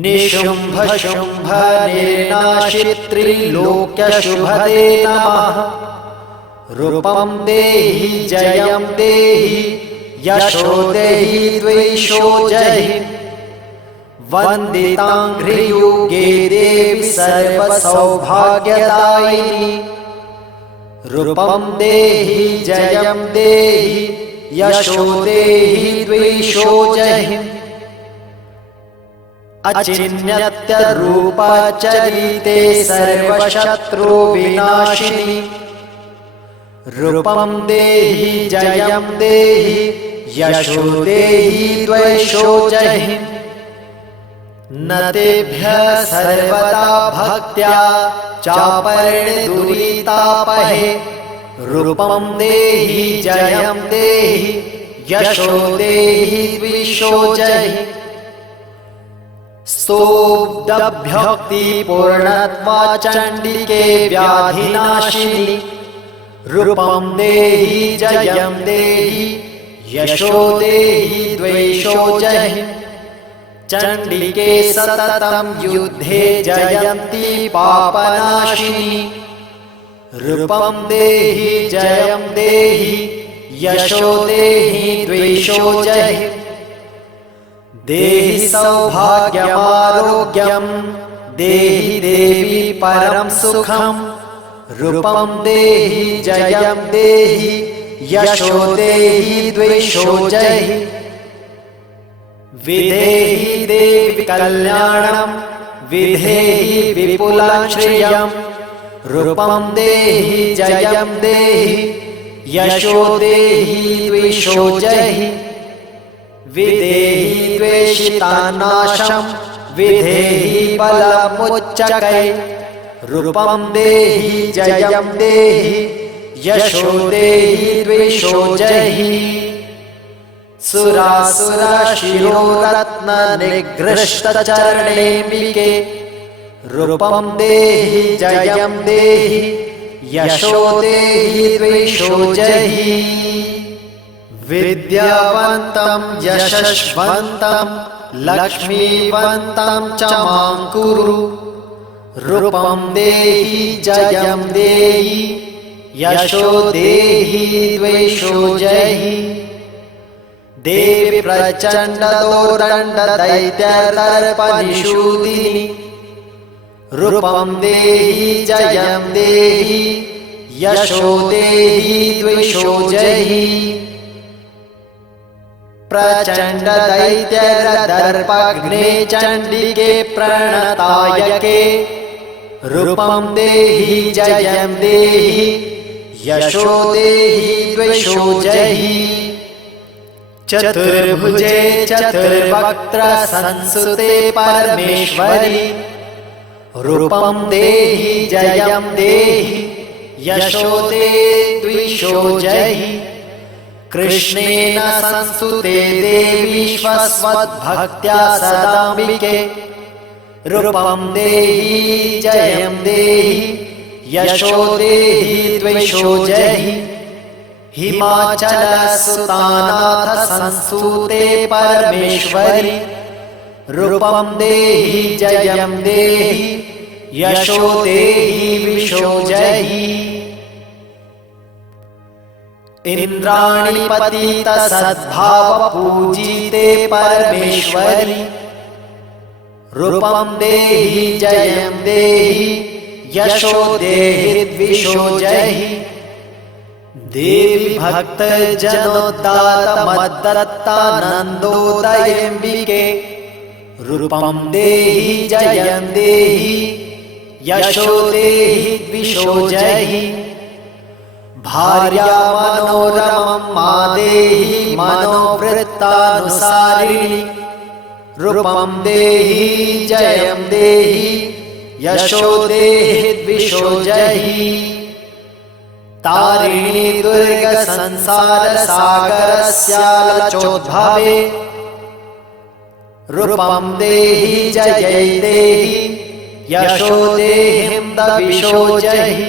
निशुम्भशुम्भनिर्नाशित्रिलोक्यशुभदे नमः। रूपं देहि जयं देहि यशो देहि द्वेषो जहि। वन्दिताङ्घ्रियुगे देवी सर्वसौभाग्यदायिनी रूपं देहि जयं देहि यशो देहि द्वेषो जहि। अचिन्त्यरूपचरिते सर्वशत्रुविनाशिनी रूपं देहि जयं देहि यशो देहि द्वेषो जहि। न तेभ्यः सर्वदा भक्त्या चापर्णदुरितापहे रूपं देहि जयं देहि यशो देहि द्वेषो जहि। स्तोभ्यक्तिपूर्णत्वा चण्डिके व्याधिनाशिनी रूपं देहि जयं देहि यशो देहि द्वेषो जहि। चण्डिके सततं युद्धे जयन्ती पापनाशिनी रूपं देहि जयं देहि यशो देहि द्वेषो जहि। देहि सौभाग्यमारोग्यं देहि देवी परं सुखं रूपं देहि जयं देहि यशो देहि द्वेषो जहि। विधेहि देवी कल्याणं विधेहि विपुलं श्रियं रूपं देहि जयं देहि यशो देहि द्वेषो जहि। विधेहि द्वेषितानाशं विधेहि बलमुच्चकै रूपं देहि जयं देहि यशो देहि द्वेषो जहि। सुरासुरशिरोरत्ननिगृष्टचरणेऽम्बिके रूपं देहि जयं देहि यशो देहि द्वेषो जहि। विद्यावन्तं यशस्वन्तं लक्ष्मीवन्तं च मां कुरु रूपं देहि जयं देहि यशो देहि द्वेषो जहि। देवी प्रचण्डदोर्दण्डदैत्यदर्पनिषूदिनी रूपं देहि जयं देहि यशो देहि द्वेषो जहि। प्रचण्डदैत्यदर्पघ्ने चण्डिके प्रणतायके रूपं देहि जयं देहि यशो देहि द्वेषो जहि। चतुर्भुजे चतुर्वक्त्र संसुते परमेश्वरी रूपं देहि जयं देहि यशो देहि द्वेषो जहि। कृष्णेन संस्तुते देवी स्वस्वद्भक्त्या सदाम्बिके रूपं देहि जयं देहि यशो देहि द्वेषो जहि। हिमाचलसुतानाथ संस्तुते परमेश्वरि रूपं देहि जयं देहि यशो देहि विशो जहि इंद्राणि पतित सद्भाव पूजिते परमेश्वरि रूपं देहि जयं देहि यशो देहि द्विषो जहि देवी भक्त जनोद्दात मद्दत्तानन्दोदयेऽम्बिके रूपं देहि जयं देहि यशो देहि द्विषो जहि भार्या मनोरमं मा देहि मनोवृत्तानुसारिणि रूपं देहि जयं देहि यशो देहि द्विषो जहि तारिणी दुर्ग संसार सागरस्यालचोद्भवे रूपं देहि जयै देहि यशो देहिं द्विषो जहि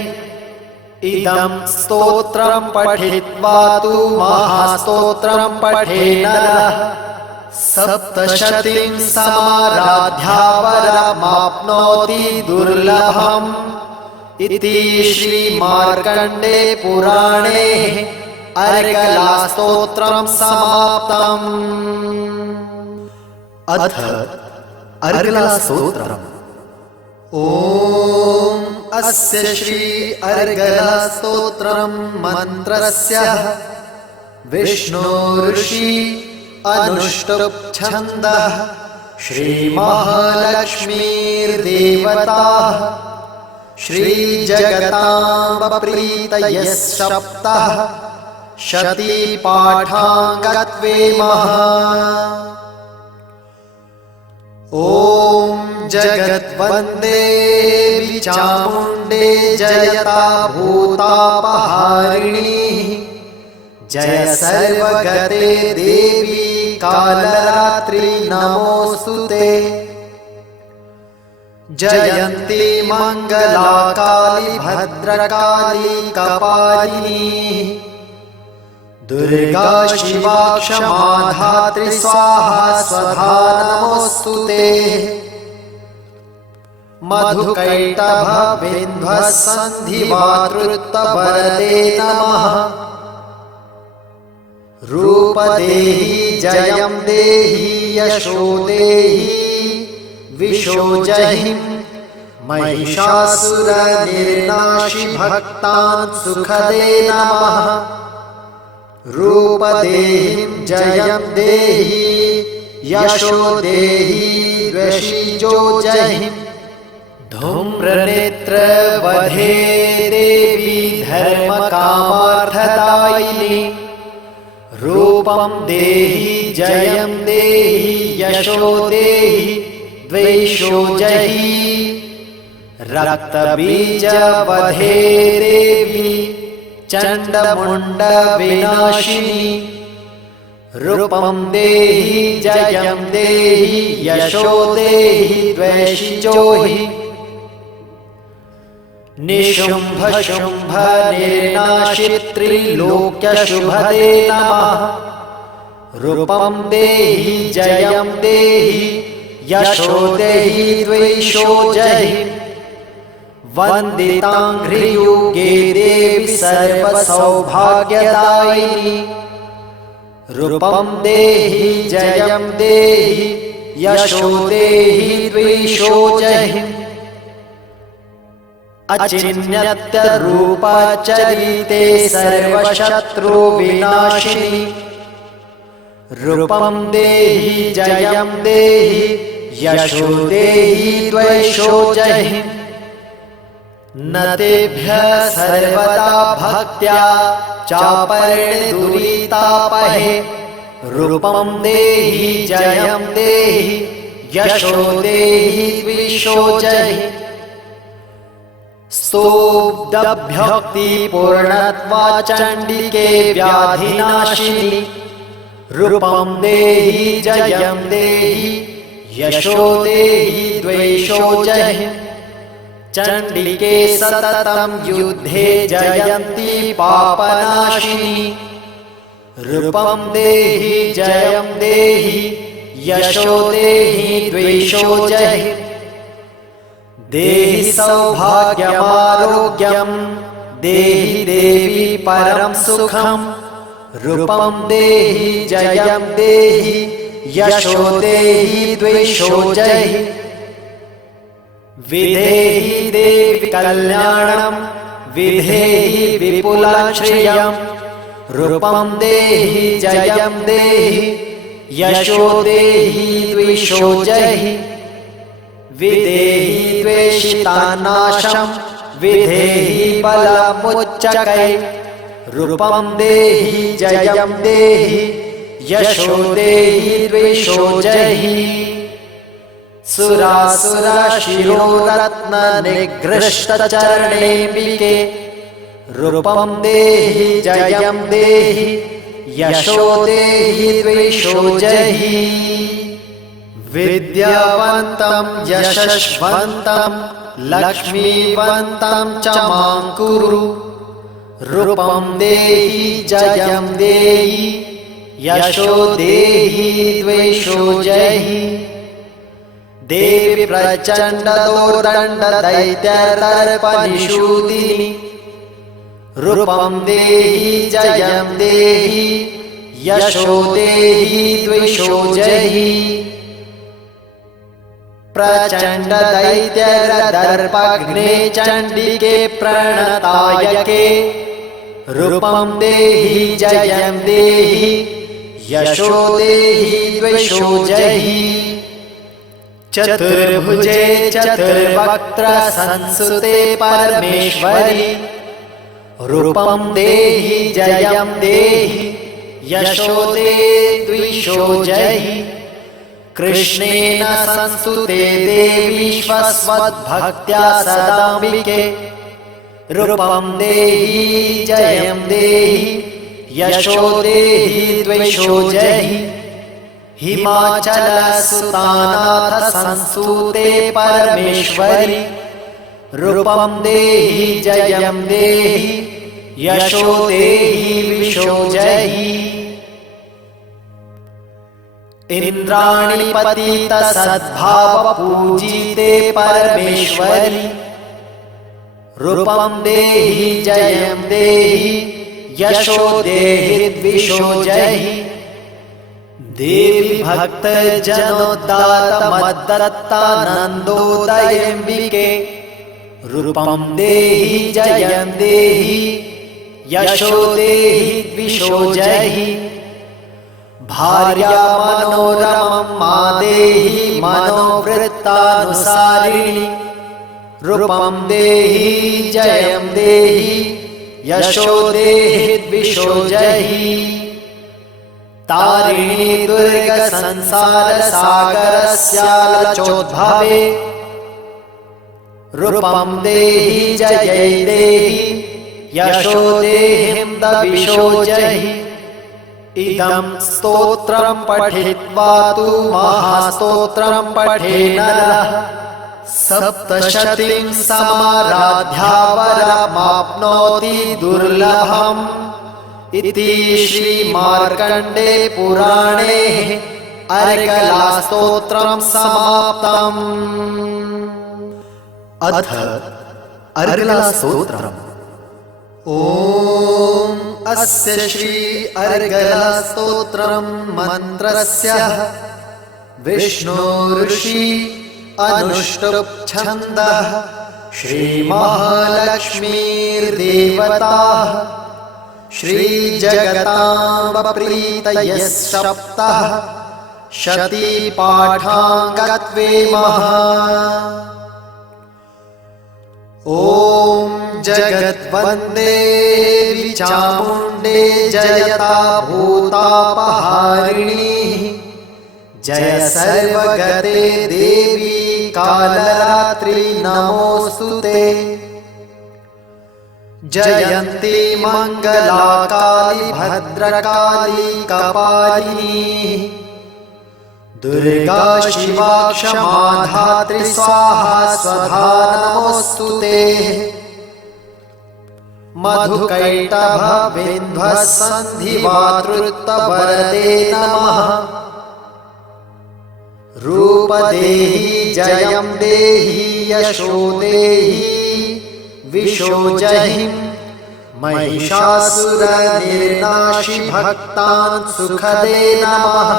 इदं स्तोत्रं पठित्वा तु महास्तोत्रं पठे नरः सप्तशतीं समाराध्या वरमाप्नोति दुर्लभम् इति श्रीमार्कण्डे पुराणे अर्गलास्तोत्रं समाप्तम्। अथ अर्गलास्तोत्रम्। ॐ अस्य श्री अर्गलास्तोत्रं मन्त्रस्य विष्णोर्षि अनुष्टुप् छन्दः श्रीमहालक्ष्मीर्देवताः श्रीजगताम्ब प्रीतयः सप्तः शतीपाठाङ्गत्वे महा। ॐ जगद्वन्दे चामुण्डे जयता भूतापहारिणी जय सर्वगते देवी कालरात्रि नमोऽस्तुते जयन्ती मङ्गला काली भद्रकाली कपालिनी दुर्गा शिवा क्षमा धात्री स्वाहा स्वधा नमोऽस्तुते मधुकैटभ बिन्ध्वसन्धिवातृत्ववरदे नमः रूपदेहि जयं देहि यशो देहि विशो जहि महिषासुरनिर्नाशि भक्तान् सुखदे नमः रूपदेहि जयं देहि यशो देहि द्विषो जहि धूम्रनेत्रवधे देवी धर्मकामार्थदायिनी रूपं देहि जयं देहि यशो देहि द्विषो जहि रक्तबीजवधे देवी चण्डमुण्डविनाशिनी रूपं देहि जयं देहि यशो देहि द्विषो हि निशुम्भ शुम्भ निर्नाशित्रिलोक्यशुभदे नमः रूपं देहि जयं देहि यशो देहि द्विषो जहि वन्दिताङ्घ्रियुगे देवी सर्वसौभाग्यदायिनी रूपं देहि जयं देहि यशो देहि द्विषो जहि अचिन्त्यरूपचरिते सर्वशत्रुविनाशिनी रूपं देहि जयं देहि यशो देहि द्विषो जहि न तेभ्यः सर्वदा भक्त्या चापर्णदुरितापहे रूपं देहि जयं देहि यशो देहि द्विषो जहि स्तोब्धभक्तिपूर्णत्वा चण्डिके व्याधिनाशिनी रूपं देहि जयं देहि यशो देहि द्विषो जहि चण्डिके सततं युद्धे जयन्ती पापनाशिनी रूपं देहि जयं देहि यशो देहि द्वेषो जहि देहि सौभाग्यमारोग्यं देहि देवी परं सुखं रूपं देहि जयं देहि यशो देहि द्वेषो जहि विधेहि देवी कल्याणं विधेहि विपुलश्रियं रूपं देहि जयं देहि यशो देहि द्वेषो जहि विधेहि द्वेषितानाशं विधेहि बलमुच्चकै रूपं देहि जयं देहि यशो देहि द्वेषो जहि सुरासुरशिरोरत्ननिगृष्टचरणेऽम्बिके रूपं देहि जयं देहि यशो देहि द्वेषो जहि विद्यावन्तं यशस्वन्तं लक्ष्मीवन्तं च मां कुरु रूपं देहि जयं देहि यशो देहि द्वेषो जहि देवी प्रचण्डदोर्दण्डदैत्यदर्पनिषूदिनि रूपं देहि जयं देहि यशो देहि द्वेषो जहि प्रचण्डदैत्यदर्पघ्ने चण्डिके प्रणतायके रूपं देहि जयं देहि यशो देहि द्वेषो जहि चतुर्भुजे चतुर्वक्त्र संसुते परमेश्वरि रूपं देहि जयं देहि यशो देहि द्वेषो जहि कृष्णेन संस्तुते देवी स्वस्वद्भक्त्या सदाम्बिके रूपं देहि जयं देहि यशो देहि द्वेषो जहि हिमाचलसुतानाथ संस्तुते परमेश्वरि रूपं देहि जयं देहि यशो देहि द्वेषो जहि इंद्राणि पतित सद्भाव पूजिते परमेश्वरि रूपं देहि जयं देहि यशो देहि द्वेषो जहि देवी भक्त जनोद्दातमद्दत्तानन्दोदयेऽम्बिके रूपं देहि जयं देहि यशो देहि द्वेषो जहि भार्या मनोरमं मा देहि मनोवृत्तानुसारिणि रूपं देहि जयं देहि यशो देहि द्वेषो जहि तारिणी दुर्ग संसार सागरस्यालचोद्भवे रूपं देहि जयै देहि यशो देहिं द्वेषो जहि इदं स्तोत्रं पठित्वा तु महास्तोत्रं पठे नरः सप्तशतीं समाराध्या वरमाप्नोति दुर्लभम् इति श्रीमार्कण्डे पुराणे अर्गलास्तोत्रं समाप्तम्। अथ अर्गलास्तोत्रम्। ॐ अस्य श्री अर्गलास्तोत्रं मन्त्रस्य विष्णोऋषि अनुष्टुप् छन्दः श्रीमहालक्ष्मीर्देवताः श्रीजगताम्ब प्रीतयः सप्तः शतीपाठाङ्गत्वे महा। ॐ जगद्वन्दे चामुण्डे जयता भूतापहारिणी जय सर्वगते देवी कालरात्रि नमोऽस्तुते। जयन्ती मङ्गला काली भद्रकाली कपालिनी दुर्गा शिवा क्षमा धात्री स्वाहा स्वधा नमोस्तुते मधुकैटभ बिन्ध्वसन्धिवातृत्ववरदे नमः रूपदेहि जयं देहि यशो देहि विशोजहिं महिषासुरनिर्नाशि भक्तान् सुखदे नमः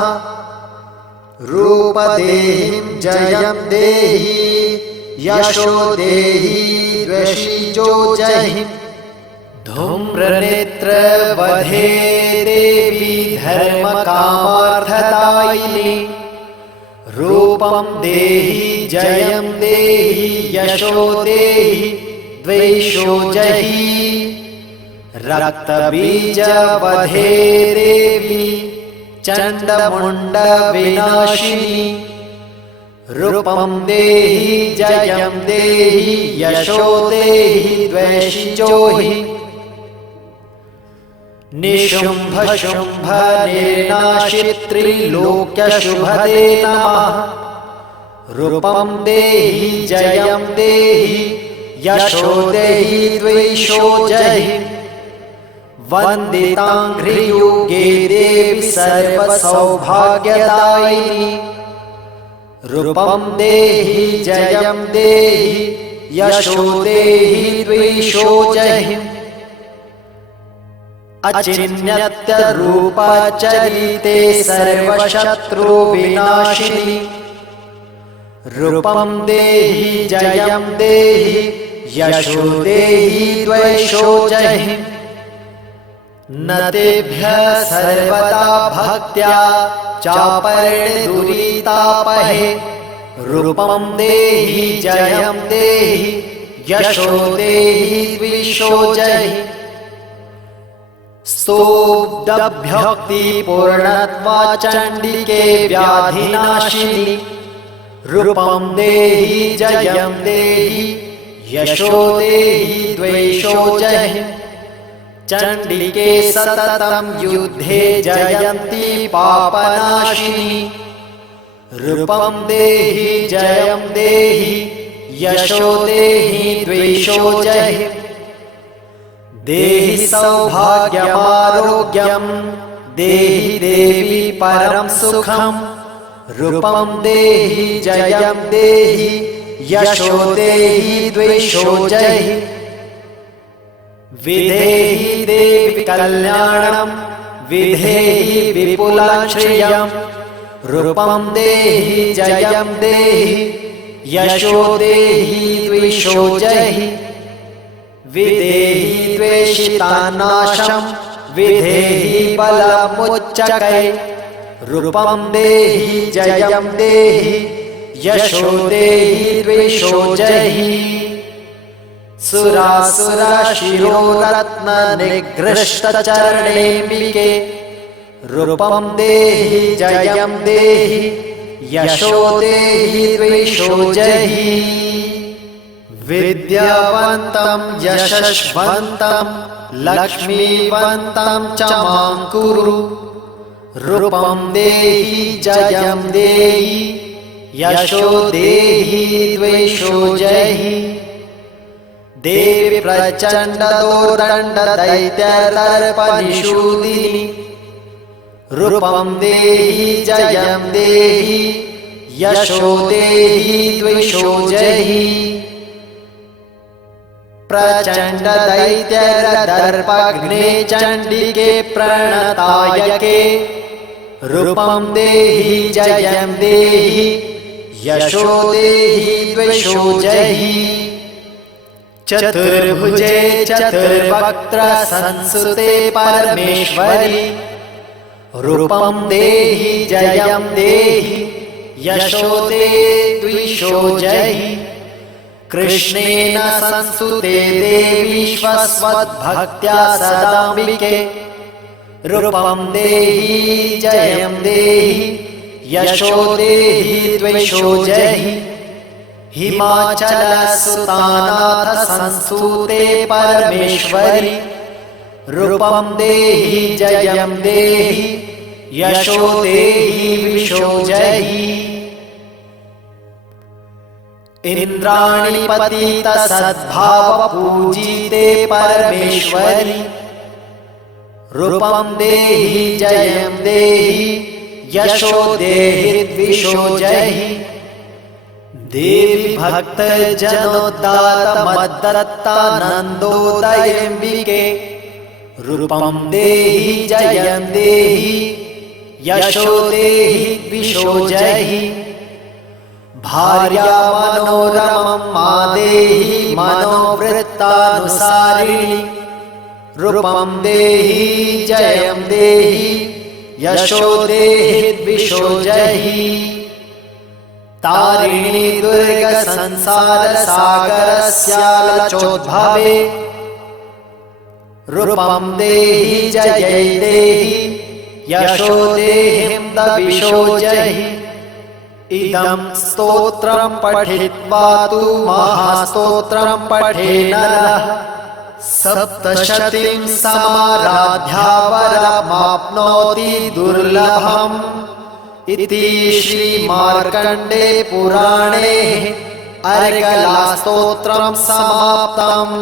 रूपदेहिं जयं देहि यशो देहि द्वेषिजो जहिं धूम्रनेत्रवधे देवी धर्मकामार्थदायिनी रूपं देहि जयं देहि यशो देहि द्वेषो जहि रक्तबीजवधे देवी चण्डमुण्डविनाशिनी रूपं देहि जयं देहि यशो देहि द्वेषिजो हि निशुम्भ शुम्भ निर्नाशित्रिलोक्यशुभदे नमः रूपं देहि जयं देहि यशो देहि द्वेषो जहि वन्दिताङ्घ्रियुगे देवी सर्वसौभाग्यदायिनी रूपं देहि जयं देहि यशो देहि द्वेषो जहि अचिन्त्यरूपचरिते सर्वशत्रुविनाशिनी रूपं देहि जयं देहि यशो देहि द्वेषो जहि न तेभ्यः सर्वदा भक्त्या चापर्णदुरितापहे रूपं देहि जयं देहि यशो देहि द्वेषो जहि स्तोभ्यक्तिपूर्णत्वा चण्डिके व्याधिनाशिनी रूपं देहि जयं देहि यशो देहि द्वेषो जहि चण्डिके सततं युद्धे जयन्ती पापनाशिनी रूपं देहि जयं देहि यशो देहि द्वेषो जहि देहि सौभाग्यमारोग्यं देहि देवी परं सुखं रूपं देहि जयं देहि यशो देहि द्वेषो जहि विधेहि देवी कल्याणं विधेहि विपुलं श्रियं रूपं देहि जयं देहि यशो देहि द्वेषो जहि विधेहि द्वेषितानाशं विधेहि बलमुच्चकै रूपं देहि जयं देहि यशो देहि द्वेषो जहि सुरासुरशिरोरत्ननिगृष्टचरणेऽम्बिके रूपं देहि जयं देहि यशो देहि द्वेषो जहि विद्यावन्तं यशस्वन्तं लक्ष्मीवन्तं च मां कुरु रूपं देहि जयं देहि यशो देहि द्वेषो जहि देवी प्रचण्डदोदण्डदैत्यदर्पनिषूदिनी रूपं देहि जयं देहि यशो देहि द्वेषो जहि प्रचण्डदैत्यदर्पघ्ने चण्डिके प्रणतायके रूपं देहि जयं देहि यशो देहि द्वेषो जहि चतुर्भुजे चतुर्वक्त्र संसुते परमेश्वरि रूपं देहि जयं देहि यशो देहि द्वेषो जहि कृष्णेन संसुते देवी स्वस्वद्भक्त्या सदाम्बिके रूपं देहि जयं देहि यशो देहि द्वेषो जहि हिमाचलसुतानाथ संसूते परमेश्वरि रूपं देहि जयं देहि यशो देहि विशो जहि। इंद्राणि पतित सद्भाव पूजिते परमेश्वरि। रूपं देहि जयं देहि यशो देहि द्विषो जहि। देवी भक्त जनोद्दात मद्दत्तानन्दोदयंबिके। रूपं देहि जयं देहि यशो देहि द्विषो जहि। भार्या मनोरमं मा देहि मनोवृत्तानुसारिणि। रूपं देहि जयं देहि यशो देहि द्विषो जहि। तारिणी दुर्ग संसार सागरस्यालचोद्भवे। रूपं देहि जयै देहि यशो देहिं द्विषो जहि। इदं स्तोत्रं पठित्वा तु महास्तोत्रं पठे नरः। सप्तशतीं समाराध्या वरमाप्नोति दुर्लभम्। इति श्री मार्कण्डे पुराणे अर्गलास्तोत्रं समाप्तम्।